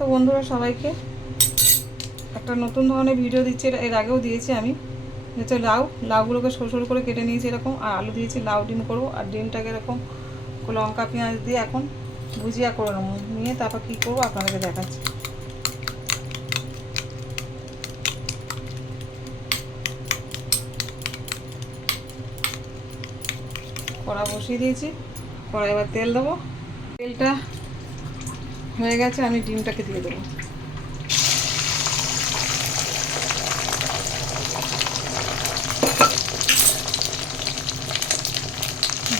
তো বন্ধুরা, সবাইকে একটা নতুন ধরনের ভিডিও দিচ্ছি। এর আগেও দিয়েছি আমি। হচ্ছে লাউগুলোকে সরু সরু করে কেটে নিয়েছি এরকম, আর আলু দিয়েছি। লাউ ডিম করবো, আর ডিমটাকে এরকম লঙ্কা পেঁয়াজ দিয়ে এখন ভুজিয়া করে নেবো। নিয়ে তারপর কী করবো আপনাদেরকে দেখাচ্ছি। কড়া বসিয়ে দিয়েছি, কড়া এবার তেল দেবো। তেলটা হয়ে গেছে, আমি ডিমটাকে দিয়ে দেবো।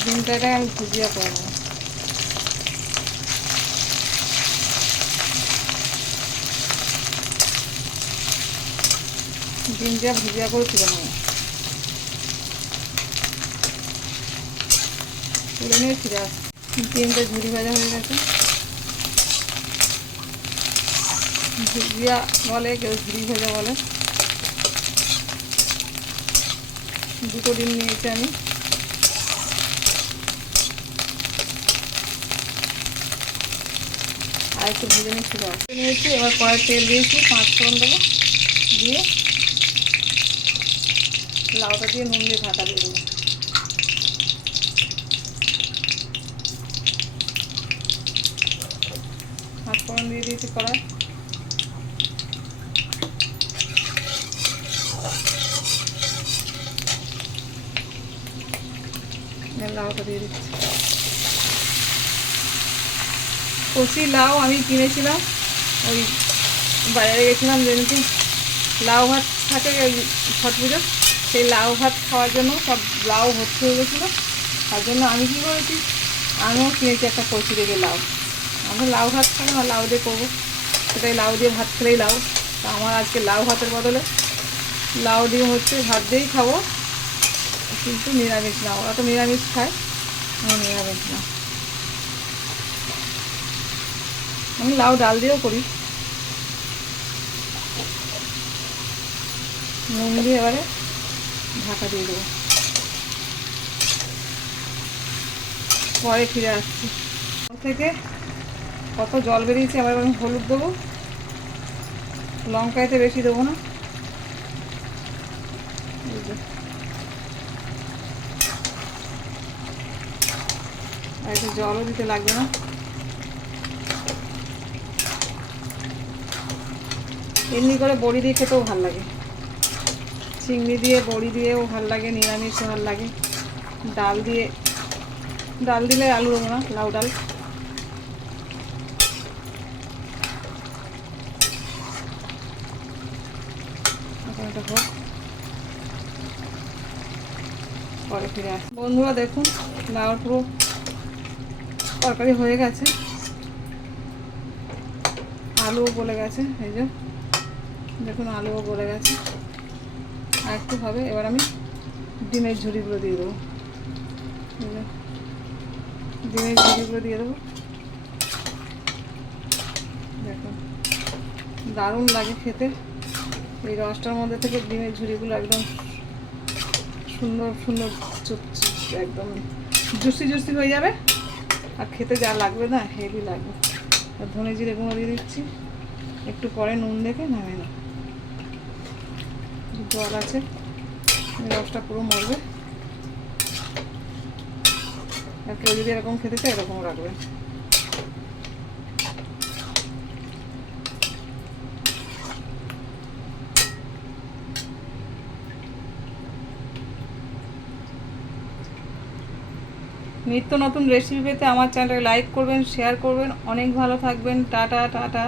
ডিমটাকে আমি ভুজিয়া করে নেবো। ডিমটা ভুজিয়া করে তুলে নেবো। তুলে নিয়ে ফিরে আসছি। ডিমটা ঝুড়ি ভাজা হয়ে গেছে। ভুজিয়া বলে, কেউ ঝুড়ি ভাজা বলে। দুটো ডিম নিয়েছি আমি। আর একটু ভেজে নিয়েছি। এবার কড়াই তেল দিয়েছি, 5 ফোড়ন দেবো। দিয়ে লাউটা দিয়ে নুন দিয়ে ঢাকা দিয়ে দেবো। 5 ফোড়ন দিয়ে দিয়েছি কড়াই। লাউটা দিয়ে দিচ্ছি। কচি লাউ আমি কিনেছিলাম, ওই বাজারে গেছিলাম, যেমনি লাউ ভাত থাকে ছট পুজো, সেই লাউ ভাত খাওয়ার জন্য সব লাউ ভর্তি হয়ে গেছিলো। তার জন্য আমি কী করেছি, আমিও কিনেছি একটা কচি রেখে লাউ। আমরা লাউ ভাত খাবো না, লাউ দিয়ে করবো, সেটাই লাউ দিয়ে ভাত খেলেই লাউ। তা আমার আজকে লাউ ভাতের বদলে লাউ দিয়ে হচ্ছে ভাত দিয়েই খাবো, কিন্তু নিরামিষ না। ওরা তো নিরামিষ খায়, আমি নিরামিষ না। আমি লাউ ডাল দিয়েও করি। নুন দিয়ে এবারে ঢাকা দিয়ে দেবো। পরে ফিরে আসছি। থেকে কত জল বেরিয়েছে। আবার আমি হলুদ দেবো, লঙ্কা এতে বেশি দেবো না। আর একটু জলও দিতে লাগবে না। এমনি করে বড়ি দিয়ে খেতেও ভালো লাগে, চিংড়ি দিয়ে বড়ি দিয়েও ভালো লাগে, নিরামিষ ভালো লাগে। ডাল দিলে আলু দেবো না, লাউ ডাল। এটা হোক, পরে ফিরে আসি। বন্ধুরা দেখুন, লাউর পুরো তরকারি হয়ে গেছে, আলুও গলে গেছে। এই যে দেখুন, আলুও গলে গেছে। আর একটু হবে। এবার আমি ডিমের ঝুড়িগুলো দিয়ে দেবো। ডিমের ঝুড়িগুলো দিয়ে দেবো। দেখুন, দারুণ লাগে খেতে। এই রসটার মধ্যে থেকে ডিমের ঝুড়িগুলো একদম সুন্দর সুন্দর একদম জুসি জুসি হয়ে যাবে। আর খেতে যা লাগবে না, হেভি লাগবে। ধনে জিরে গুঁড়ো দিয়ে দিচ্ছি। একটু পরে নুন দেখে নামে না, জল আছে, রসটা পুরো মরবে। আর কেউ যদি এরকম খেতে চায়, এরকম রাখবে। নিত্য নতুন রেসিপি পেতে আমার চ্যানেলটাকে লাইক করবেন, শেয়ার করবেন। অনেক ভালো থাকবেন। Tata tata.